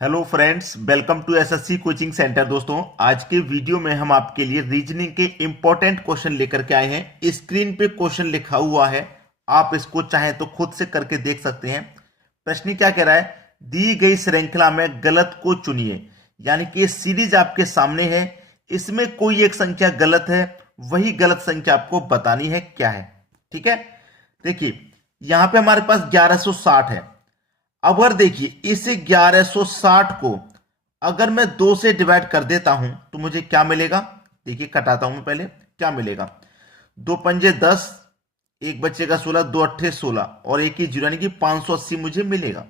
Hello friends, welcome to SSC coaching centre. दोस्तों, आज के वीडियो में हम आपके लिए रीजनिंग के इंपॉर्टेंट क्वेश्चन लेकर के आए हैं। स्क्रीन पे क्वेश्चन लिखा हुआ है, आप इसको चाहें तो खुद से करके देख सकते हैं। प्रश्न क्या कह रहा है? दी गई श्रृंखला में गलत को चुनिए। यानी कि ये सीरीज आपके सामने है, इसमें कोई एक संख्या गलत है, वही गलत संख्या आपको बतानी है क्या है। ठीक है, देखिए यहां पे हमारे पास 1160 है। अगर देखिए इस 1160 को अगर मैं 2 से डिवाइड कर देता हूं तो मुझे क्या मिलेगा? देखिए कटाता हूं मैं पहले, क्या मिलेगा? 2 पंजे 10, एक बचेगा 16, 2 अट्ठे 16 और एक ही जीरो, यानी कि 580 मुझे मिलेगा।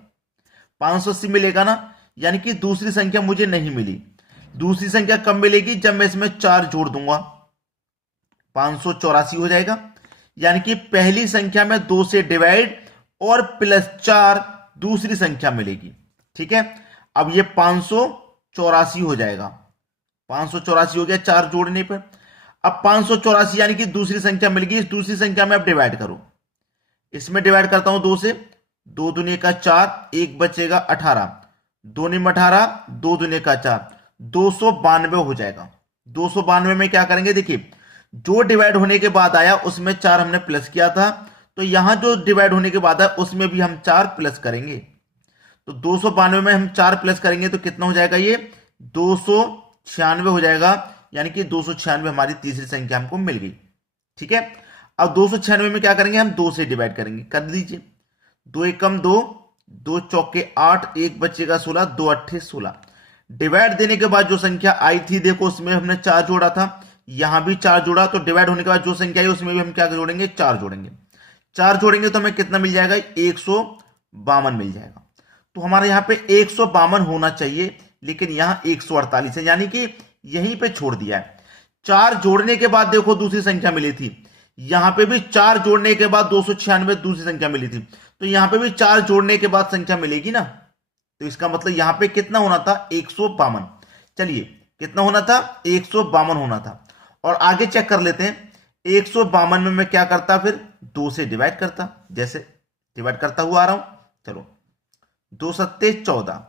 580 मिलेगा ना, यानी कि दूसरी संख्या मुझे नहीं मिली। दूसरी संख्या कब मिलेगी? जब मैं इसमें 4 जोड़ दूंगा, 584 हो जाएगा। यानी कि पहली संख्या में 2 से डिवाइड और +4 दूसरी संख्या मिलेगी। ठीक है, अब ये 584 हो जाएगा। 584 हो गया 4 जोड़ने पर। अब 584 यानी कि दूसरी संख्या मिल गई। इस दूसरी संख्या में अब डिवाइड करो, इसमें डिवाइड करता हूं 2 से। 2 दूनी का 4, एक बचेगा 18, 2 में 18, 2 दूनी का 4, 292 हो जाएगा। 292 में क्या करेंगे? देखिए जो डिवाइड होने के बाद आया उसमें 4 हमने प्लस किया था, तो यहां जो डिवाइड होने के बाद है उसमें भी हम 4 प्लस करेंगे। तो 292 में हम 4 प्लस करेंगे तो कितना हो जाएगा? ये 296 हो जाएगा। यानी कि 296 हमारी तीसरी संख्या हमको मिल गई। ठीक है, अब 296 में क्या करेंगे? हम 2 से डिवाइड करेंगे। कर लीजिए, 2 एकम 2, 2 चौके 8, एक बचेगा 16, 2 अट्ठे 16। डिवाइड देने के बाद जो संख्या आई थी, देखो उसमें हमने 4 जोड़ा था, यहां भी 4 जोड़ा, तो डिवाइड होने के बाद जो संख्या आई उसमें भी हम क्या जोड़ेंगे? 4 जोड़ेंगे। 4 जोड़ेंगे तो हमें कितना मिल जाएगा? 152 मिल जाएगा। तो हमारे यहां पे 152 होना चाहिए, लेकिन यहां 148 है, यानी कि यहीं पे छोड़ दिया है। 4 जोड़ने के बाद देखो दूसरी संख्या मिली थी, यहां पे भी 4 जोड़ने के बाद 296 दूसरी संख्या मिली थी, तो यहां पे भी 4 जोड़ने के बाद संख्या मिलेगी ना। तो इसका मतलब यहां पे कितना होना था? 152। चलिए, कितना होना था? 152 होना था। और आगे चेक कर लेते हैं। 152 में मैं क्या करता? फिर 2 से डिवाइड करता, जैसे डिवाइड करता हुआ आ रहा हूं। चलो, 2 सत्ते 14,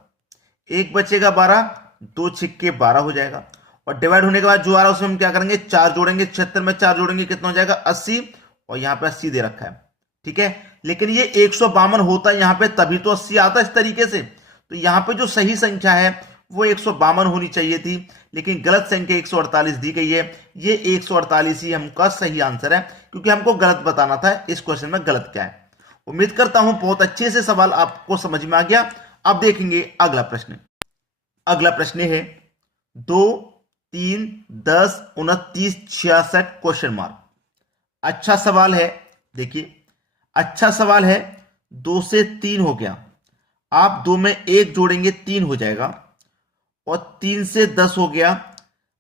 एक बचेगा 12, 2 छिक्के 12 हो जाएगा। और डिवाइड होने के बाद जो आ रहा है उसमें हम क्या करेंगे? 4 जोड़ेंगे। 76 में 4 जोड़ेंगे, कितना हो जाएगा? 80। और यहां पे 80 दे रखा है। ठीक है, लेकिन ये 152 होता है यहां पे तभी तो 80 आता है इस तरीके से। तो यहां पे जो सही संख्या है वो 152 होनी चाहिए थी, लेकिन गलत संख्या 148 दी गई है। ये 148 ही हमका सही आंसर है, क्योंकि हमको गलत बताना था इस क्वेश्चन में गलत क्या है। उम्मीद करता हूं बहुत अच्छे से सवाल आपको समझ में आ गया। अब देखेंगे अगला प्रश्न। अगला प्रश्न है 2, 3, 10, 29, 66 क्वेश्चन मार्क। अच्छा सवाल है, देखिए अच्छा सवाल है। 2 से 3 हो गया, आप 2 में 1 जोड़ेंगे 3 हो जाएगा। और 3 से 10 हो गया,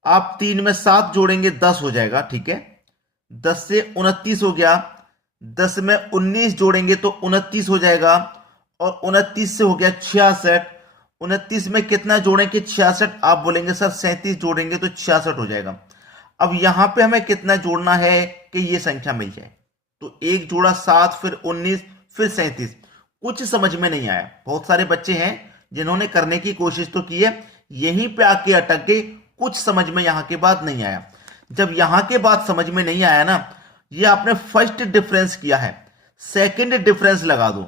आप 3 में 7 जोड़ेंगे 10 हो जाएगा। ठीक है, 10 से 29 हो गया, 10 में 19 जोड़ेंगे तो 29 हो जाएगा। और 29 से हो गया 66। 29 में कितना जोड़ेंगे? 66। आप बोलेंगे सर 37 जोड़ेंगे तो 66 हो जाएगा। अब यहां पे हमें कितना जोड़ना है कि ये संख्या मिल जाए? तो एक जोड़ा 7, फिर 19, फिर 37। कुछ समझ में नहीं आया। बहुत सारे बच्चे हैं जिन्होंने करने की कोशिश तो की है, यहीं पे आके अटक गए, कुछ समझ में यहां के बाद नहीं आया। जब यहां के बाद समझ में नहीं आया ना, ये आपने फर्स्ट डिफरेंस किया है, सेकंड डिफरेंस लगा दो।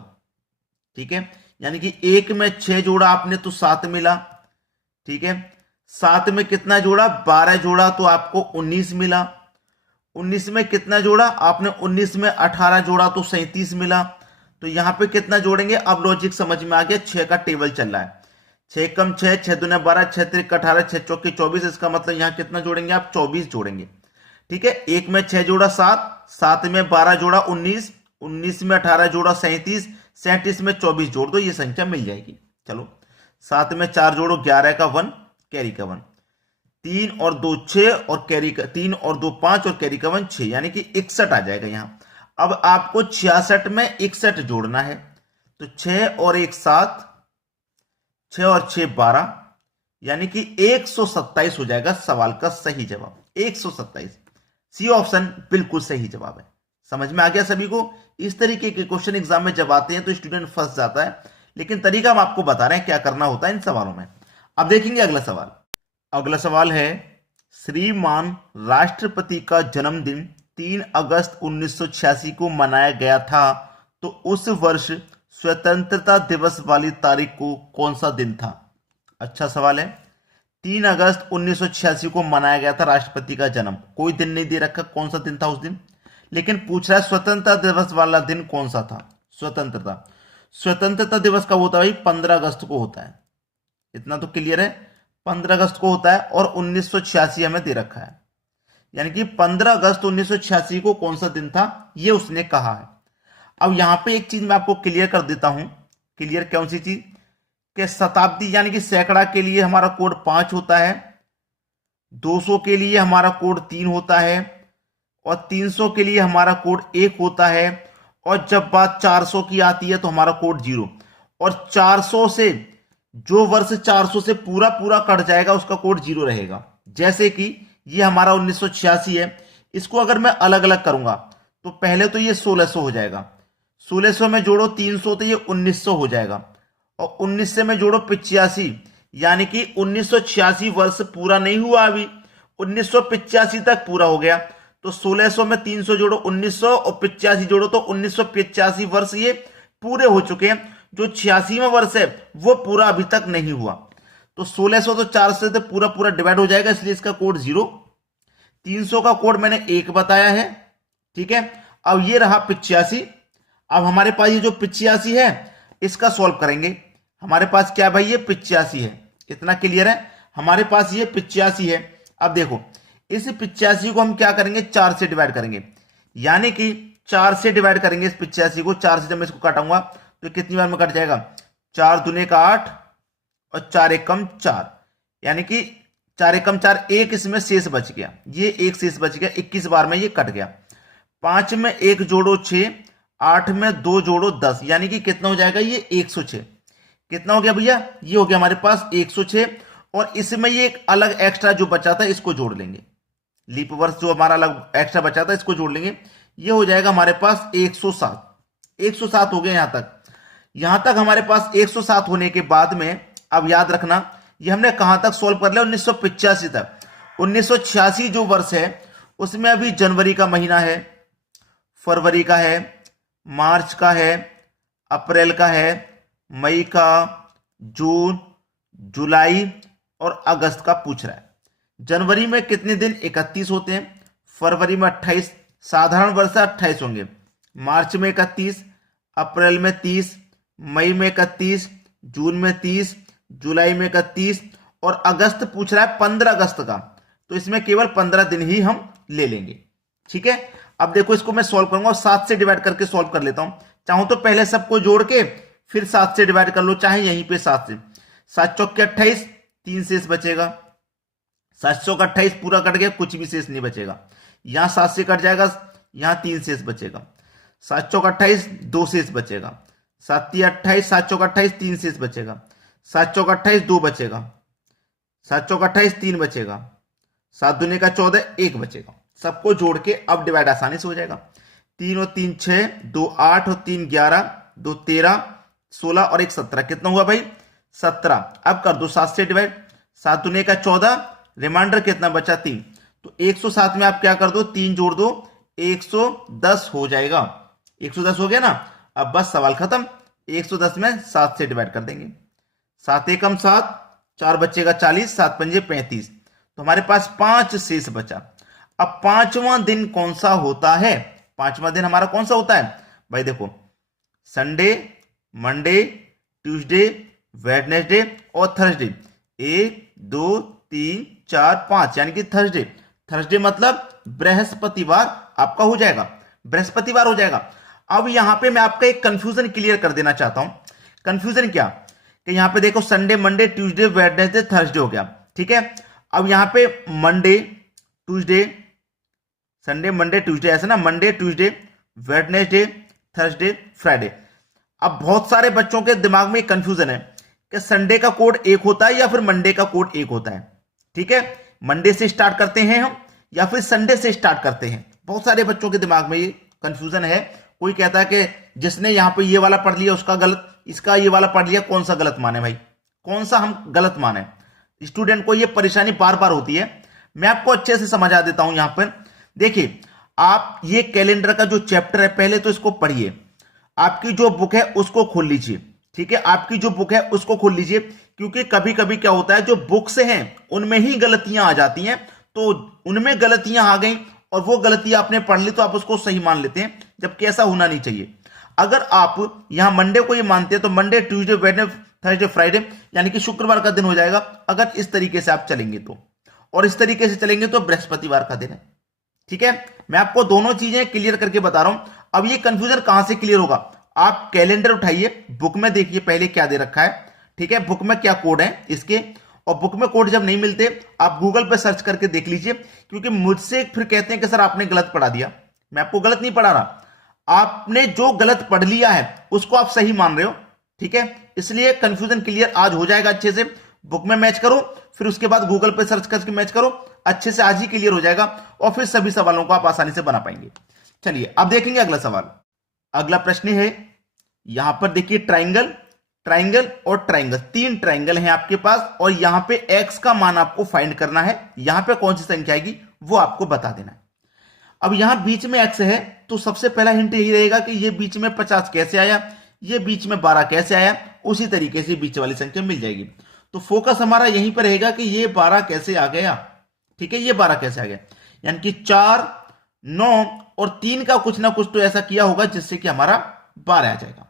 ठीक है, यानी कि 1 में 6 जोड़ा आपने तो 7 मिला। ठीक है, 7 में कितना जोड़ा? 12 जोड़ा तो आपको 19 मिला। 19 में कितना जोड़ा आपने? 19 में 18 जोड़ा तो 37 मिला। तो यहां पे कितना जोड़ेंगे? अब लॉजिक समझ में आ गया। 6 का टेबल चल रहा है। 6 कम 6, 6 दूने 12, 6 त्रिक 18, 6 चौके 24। इसका मतलब यहां कितना जोड़ेंगे आप? 24 जोड़ेंगे। ठीक है, 1 में 6 जोड़ा 7, 7 में 12 जोड़ा 19, 19 में 18 जोड़ा 37, 37 में 24 जोड़ दो, ये संख्या मिल जाएगी। चलो, 7 में 4 जोड़ो 11 का 1, कैरी का 1, 3 और 2 6 और कैरी का 3 और 2 5 और कैरी का 1 6, यानी कि 61 आ जाएगा यहां। अब आपको 66 में 61 जोड़ना है, तो 6 और 1 7, 6 और 6 12, यानी कि 127 हो जाएगा सवाल का सही जवाब। 127, सी ऑप्शन बिल्कुल सही जवाब है। समझ में आ गया सभी को? इस तरीके के क्वेश्चन एग्जाम में जब आते हैं तो स्टूडेंट फंस जाता है, लेकिन तरीका हम आपको बता रहे हैं क्या करना होता है इन सवालों में। अब देखेंगे अगला सवाल। अगला सवाल है, श्रीमान राष्ट्रपति का जन्मदिन 3 अगस्त 1986 को मनाया गया था, तो उस वर्ष स्वतंत्रता दिवस वाली तारीख को कौन सा दिन था? अच्छा सवाल है। 3 अगस्त 1986 को मनाया गया था राष्ट्रपति का जन्म, कोई दिन नहीं दे रखा कौन सा दिन था उस दिन, लेकिन पूछ रहा है स्वतंत्रता दिवस वाला दिन कौन सा था। स्वतंत्रता दिवस कब होता है भाई? 15 अगस्त को होता है, इतना तो क्लियर है, 15 अगस्त को होता है और 1986 हमें दे रखा है, यानी कि 15 अगस्त 1986 को कौन सा दिन था ये उसने कहा है। अब यहां पे एक चीज मैं आपको क्लियर कर देता हूं। क्लियर कौन सी चीज? कि शताब्दी यानी कि सैकड़ा के लिए हमारा कोड 5 होता है, 200 के लिए हमारा कोड 3 होता है, और 300 के लिए हमारा कोड 1 होता है, और जब बात 400 की आती है तो हमारा कोड 0। और 400 से जो वर्ष 400 से पूरा पूरा कट जाएगा उसका कोड 0 रहेगा। जैसे कि ये हमारा 1986 है, इसको अगर मैं अलग अलग करूंगा तो पहले तो ये 1600 हो जाएगा, 1600 में जोड़ो 300 तो ये 1900 हो जाएगा, और 19 से में जोड़ो 85, यानी कि 1986 वर्ष पूरा नहीं हुआ, अभी 1985 तक पूरा हो गया। तो 1600 में 300 जोड़ो 1900 और 85 जोड़ो तो 1985 वर्ष ये पूरे हो चुके हैं। जो 86वां वर्ष है वो पूरा अभी तक नहीं हुआ। तो 1600 तो 400 से पूरा पूरा डिवाइड हो जाएगा, इसलिए इसका कोड 0। 300 का कोड मैंने 1 बताया है, ठीक है। अब ये रहा 85। अब हमारे पास ये जो 85 है इसका सॉल्व करेंगे। हमारे पास क्या भाई? ये 85 है, इतना क्लियर है। हमारे पास ये 85 है। अब देखो इस 85 को हम क्या करेंगे? 4 से डिवाइड करेंगे, यानी कि 4 से डिवाइड करेंगे इस 85 को। 4 से जब मैं इसको काटूंगा तो कितनी बार में कट जाएगा? 4 दूने का 8 और 4 एकम 4, यानी कि 4 एकम 4, एक इसमें शेष बच गया, ये एक शेष बच गया, 21 बार में ये कट गया। 5 में 1 जोड़ो 6, 8 में 2 जोड़ो 10, यानी कि कितना हो जाएगा? ये 106। कितना हो गया भैया? ये हो गया हमारे पास 106। और इसमें ये एक अलग एक्स्ट्रा जो बचा था इसको जोड़ लेंगे, लीप वर्ष जो हमारा अलग एक्स्ट्रा बचा था इसको जोड़ लेंगे, ये हो जाएगा हमारे पास 107। 107 हो गए यहां तक हमारे पास 107 होने के बाद में अब याद रखना ये हमने कहां तक सॉल्व कर लिया? 1985 तक। 1986 जो वर्ष है उसमें अभी जनवरी का महीना है, फरवरी का है, मार्च का है, अप्रैल का है, मई का, जून, जुलाई और अगस्त का पूछ रहा है। जनवरी में कितने दिन? 31 होते हैं, फरवरी में 28, साधारण वर्ष 28 होंगे, मार्च में 31, अप्रैल में 30, मई में 31, जून में 30, जुलाई में 31 और अगस्त पूछ रहा है 15 अगस्त का, तो इसमें केवल 15 दिन ही हम ले लेंगे, ठीक है। अब देखो इसको मैं सॉल्व करूंगा और 7 से डिवाइड करके सॉल्व कर लेता हूं। चाहूं तो पहले सबको जोड़ के फिर 7 से डिवाइड कर लो, चाहे यहीं पे 7 से। 7 चौक के 28, 3 शेष बचेगा। 700 का 28 पूरा कट गया, कुछ भी शेष नहीं बचेगा। यहां 7 से कट जाएगा, यहां 3 शेष बचेगा। 7 चौक 28, 2 शेष बचेगा। 7 28, 7 चौक 28, 3 शेष बचेगा। 7 चौक 28, 2 बचेगा। 7 चौक 28, 3 बचेगा। 7 दूने का 14, 1 बचेगा। सबको जोड़ के अब डिवाइड आसानी से हो जाएगा। 3 और 3 6, 2 8 और 3 11, 2 13, 16 और 1 17। कितना हुआ भाई? 17। अब कर दो 7 से डिवाइड। 7 दूने का 14, रिमाइंडर कितना बचा? 3। तो 107 में आप क्या कर दो? 3 जोड़ दो, 110 हो जाएगा। 110 हो गया ना। अब बस सवाल खत्म। 110 में 7 से डिवाइड कर देंगे। 7 एकम 7, 4 बचेगा 40, 7 पंजे 35, तो हमारे पास 5 शेष बचा। अब 5वां दिन कौन सा होता है? 5वां दिन हमारा कौन सा होता है भाई? देखो संडे, मंडे, ट्यूसडे, वेडनेसडे और थर्सडे। 1 2 3 4 5, यानी कि थर्सडे। थर्सडे मतलब बृहस्पतिवार आपका हो जाएगा, बृहस्पतिवार हो जाएगा। अब यहां पे मैं आपका एक कंफ्यूजन क्लियर कर देना चाहता हूं। कंफ्यूजन क्या? कि यहां पे देखो Sunday, Monday, Tuesday, Wednesday, Thursday हो गया, ठीक है। अब यहां पे Monday, Tuesday, Sunday, Monday, Tuesday, ऐसा ना, Monday, Tuesday, Wednesday, Thursday, Friday. अब बहुत सारे बच्चों के दिमाग में कंफ्यूजन है कि संडे का कोड 1 होता है या फिर मंडे का कोड 1 होता है, ठीक है। मंडे से स्टार्ट करते हैं हम या फिर संडे से स्टार्ट करते हैं, बहुत सारे बच्चों के दिमाग में ये कंफ्यूजन है। कोई कहता है कि जिसने यहां पे ये वाला पढ़ लिया उसका गलत, इसका ये वाला पढ़ लिया, कौन सा गलत माने भाई, कौन सा हम गलत माने। स्टूडेंट को ये परेशानी बार बार होती है। मैं आपको अच्छे से समझा देता हूं। यहां पर देखिए, आप ये कैलेंडर का जो चैप्टर है पहले तो इसको पढ़िए, आपकी जो बुक है उसको खोल लीजिए, ठीक है, आपकी जो बुक है उसको खोल लीजिए, क्योंकि कभी कभी क्या होता है जो बुक से हैं उनमें ही गलतियां आ जाती हैं, तो उनमें गलतियां आ गई और वो गलतियां आपने पढ़ ली तो आप उसको सही मान लेते हैं, जबकि ऐसा होना नहीं चाहिए। अगर आप यहां मंडे को ये मानते हैं तो Monday, Tuesday, Wednesday, Thursday, Friday यानी कि शुक्रवार का दिन हो जाएगा, अगर इस तरीके से आप चलेंगे तो, और इस तरीके से चलेंगे तो बृहस्पतिवार का दिन है, ठीक है। मैं आपको दोनों चीजें क्लियर करके बता रहा हूं। अब ये कंफ्यूजन कहां से क्लियर होगा, आप कैलेंडर उठाइए, बुक में देखिए पहले क्या दे रखा है, ठीक है, बुक में क्या कोड है इसके, और बुक में कोड जब नहीं मिलते आप गूगल पे सर्च करके देख लीजिए, क्योंकि मुझसे फिर कहते हैं कि सर आपने गलत पढ़ा दिया। मैं आपको गलत नहीं पढ़ा रहा, आपने जो गलत पढ़ लिया है उसको आप सही मान रहे हो, ठीक है, इसलिए कंफ्यूजन क्लियर आज हो जाएगा अच्छे से। बुक में मैच करो, फिर उसके बाद गूगल पे सर्च करके मैच करो, अच्छे से आज ही क्लियर हो जाएगा, और फिर सभी सवालों को आप आसानी से बना पाएंगे। चलिए अब देखेंगे अगला सवाल। अगला प्रश्न है, यहां पर देखिए ट्राइंगल, ट्राइंगल और ट्राइंगल, तीन ट्राइंगल हैं आपके पास, और यहां पे x का मान आपको फाइंड करना है, यहां पे कौन सी संख्या आएगी वो आपको बता देना है। अब यहां बीच में x है, तो सबसे पहला हिंट यही रहेगा कि ये बीच में 50 कैसे आया, ये बीच में 12 कैसे आया, उसी तरीके से बीच वाली संख्या मिल जाएगी। तो फोकस हमारा यहीं पर रहेगा कि ये 12 कैसे आ गया, ठीक है, ये 12 कैसे आ गया, यानी कि 4, 9 और 3 का कुछ ना कुछ तो ऐसा किया होगा जिससे कि हमारा 12 आ जाएगा,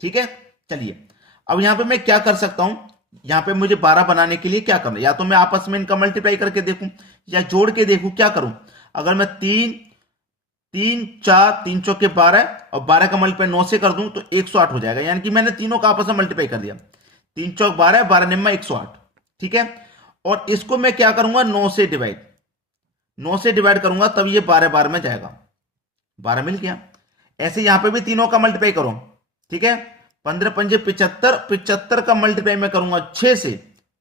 ठीक है। चलिए अब यहां पे मैं क्या कर सकता हूं, यहां पे मुझे 12 बनाने के लिए क्या करना है, या तो मैं आपस में इनका मल्टीप्लाई करके देखूं या जोड़ के देखूं, क्या करूं। अगर मैं 3, 3, 4, 3 चौके 12 और 12 का मल्टीप्लाई 9 से कर दूं तो 108 हो जाएगा, यानी कि मैंने तीनों का आपस में मल्टीप्लाई कर दिया, 3 चौक 12, 12 निम्मा 108, ठीक है। और इसको मैं क्या करूंगा, 9 से डिवाइड करूंगा, तब ये 12 12 में जाएगा, 12 मिल गया। ऐसे यहां पे भी तीनों का मल्टीप्लाई करो, ठीक है, 15 पंजे 75, 75 का मल्टीप्लाई मैं करूंगा 6 से,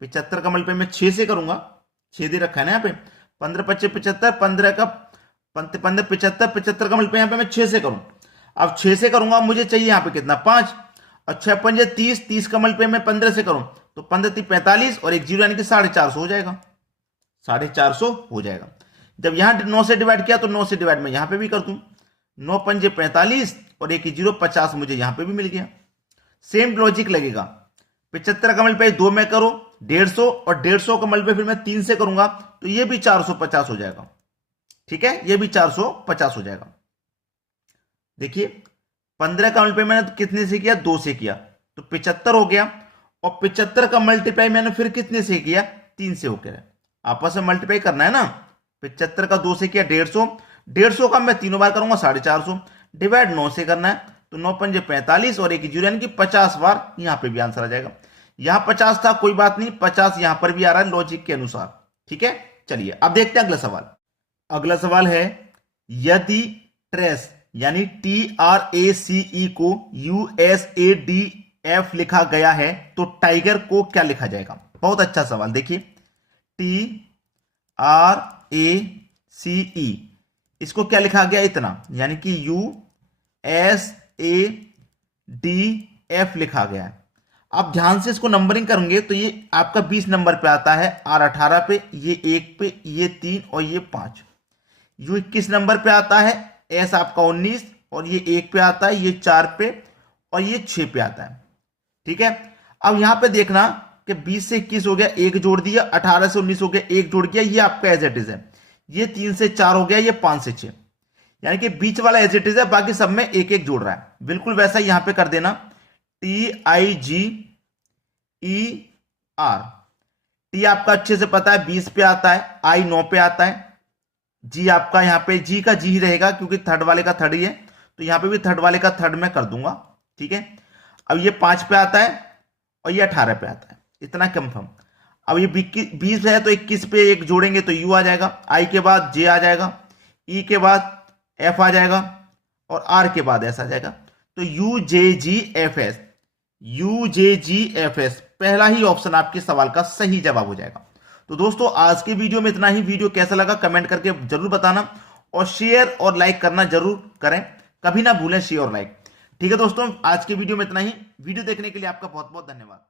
75 का मल्टीप्लाई मैं 6 से करूंगा, 6 दे रखा है ना यहाँ पे, 15 पच्चे 75, 15 का 15 75, 75 का मल्टीप्लाई यहाँ पे मैं 6 से करूं। अब 6 से करूंगा, मुझे चाहिए यहाँ पे कितना, 5, और 6 पंजे 30, 30 का मल्टीप्लाई मैं 15 से करूं तो 15 3 45 और एक जीरो यानी कि 450 हो जाएगा, 450 हो जाएगा। जब यहां 9 से डिवाइड किया तो 9 से डिवाइड मैं यहां पे भी कर दूं, 9 पंजे 45 और एक जीरो 50 मुझे यहां पे भी मिल गया। सेम लॉजिक लगेगा, 75 का मल्टीप्लाई 2 में करो 150, और 150 का मल्टीप्लाई फिर मैं 3 से करूंगा तो ये भी 450 हो जाएगा, ठीक है, ये भी 450 हो जाएगा। देखिए 15 का मल्टीप्लाई मैंने कितने से किया, 2 से किया तो 75 हो गया, और 75 का मल्टीप्लाई मैंने फिर कितने से किया, 3 से होकर, आपस में मल्टीप्लाई करना है ना। 75 का 2 से किया 150, 150 का मैं तीनों बार करूंगा 450, डिवाइड 9 से करना है तो 9 पंजे 45 और एक जीरो यानी कि 50 बार, यहां पे भी आंसर आ जाएगा। यहां 50 था, कोई बात नहीं, 50 यहां पर भी आ रहा है लॉजिक के अनुसार, ठीक है। चलिए अब देखते हैं अगला सवाल। अगला सवाल है, यदि ट्रेस यानी TRACE को USADF लिखा गया है तो टाइगर को क्या लिखा जाएगा। बहुत अच्छा सवाल। देखिए TRACE इसको क्या लिखा गया, इतना, यानी कि USADF लिखा गया है। आप ध्यान से इसको नंबरिंग करेंगे तो ये आपका 20 नंबर पे आता है, R 18 पे, ये 1 पे, ये 3 और ये 5। U 21 नंबर पे आता है, S आपका 19 और ये 1 पे आता है, ये 4 पे और ये 6 पे आता है, ठीक है। अब यहां पे देखना कि 20 से 21 हो गया, 1 जोड़ दिया, 18 से 19 हो गया, 1 जोड़ गया, ये आपका एज इट इज है। ये 3 से 4 हो गया, ये 5 से 6, यानी कि बीच वाला एज इट इज है, बाकी सब में 1 1 जोड़ रहा है। बिल्कुल वैसा यहां पे कर देना, TIGER। T आपका अच्छे से पता है 20 पे आता है, I 9 पे आता है, G आपका यहां पे G का G ही रहेगा क्योंकि थर्ड वाले का थर्ड ही है, तो यहां पे भी थर्ड वाले का थर्ड में कर दूंगा, ठीक है। अब ये 5 पे आता है और ये 18 पे आता है, इतना कंफर्म। अब ये 20 है तो 21 पे 1 जोड़ेंगे तो U आ जाएगा, I के बाद J आ जाएगा, E के बाद F आ जाएगा और R के बाद S आ जाएगा, तो UJGFS, UJGFS पहला ही ऑप्शन आपके सवाल का सही जवाब हो जाएगा। तो दोस्तों आज की वीडियो में इतना ही। वीडियो कैसा लगा कमेंट करके जरूर बताना, और शेयर और लाइक करना जरूर करें, कभी ना भूलें शेयर और लाइक, ठीक है दोस्तों, आज के वीडियो में इतना ही। वीडियो देखने के लिए आपका बहुत बहुत धन्यवाद।